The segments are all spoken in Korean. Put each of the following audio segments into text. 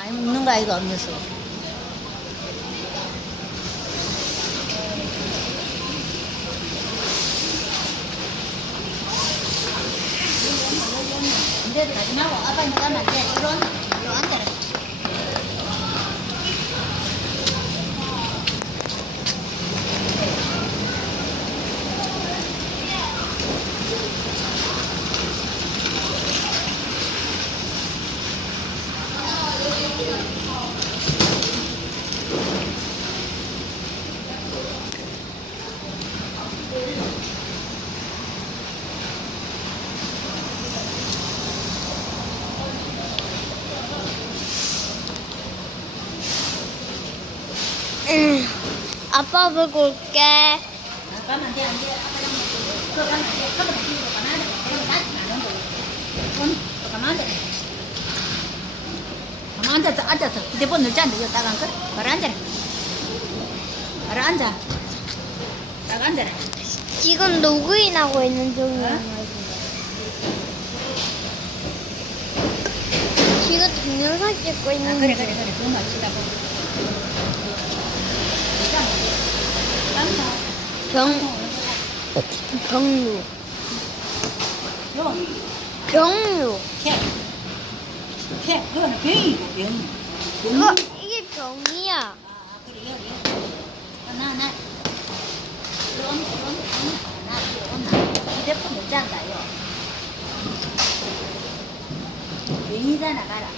많이 먹는 거 아이가 없면서. 근데 가지 말고 아빠 이거 가면 안 돼. 이런, 이런 앉아라. 응. 아빠 보고 올게. 아, 안 돼, 안 돼. 그거. 손, 가만 앉아. 가만 앉아서, 앉아서. 휴대폰 넣지 않는데, 여기 딱 앉아. 바로 앉아라. 바로 앉아. 딱 앉아라. 지금 로그인 하고 있는 중이야. 지금 동영상 찍고 아, 있는 그래, 중. 그래, 그래. 그거 마치다 보고. 병. 요, 병루. 캐. 캐. 그거는 병이고, 병. 병. 이거, 이게 병이야. 아, 그래, 여기. 아, 나, 나. 그럼, 그럼, 그럼. 나, 그럼, 나. 휴대폰 넣지 않다요. 병이잖아, 가라.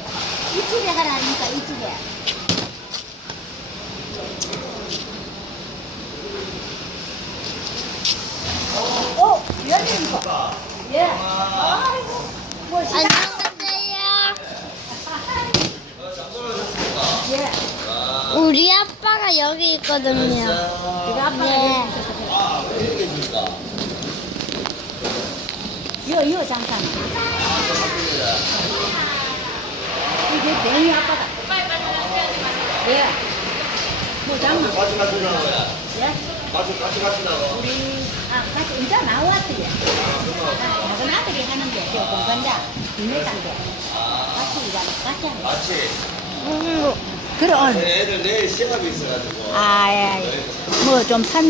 이쪽에 하라니까, 이쪽에. 어, 열린 거. 예. 아이고. 뭐. 안녕하세요. 예. 우리 아빠가 여기 있거든요. 내가 아빠가 네. 여기 있어서 그래. 아, 이렇게 줄까? 이거, 이거 잠깐. 이게 대니 아빠다. 예. 뭐 장난? 같이 같이 나거야 예? 같이 같이 같이. 우리, 아, 같이 이제 나왔어요. 작은 아들이 하는데, 저 공간자, 비밀단데. 같이 일하는, 같이 하는. 같이. 음, 그럼. 애들 내일 시합이 있어가지고. 아, 예, 예. 뭐좀 산.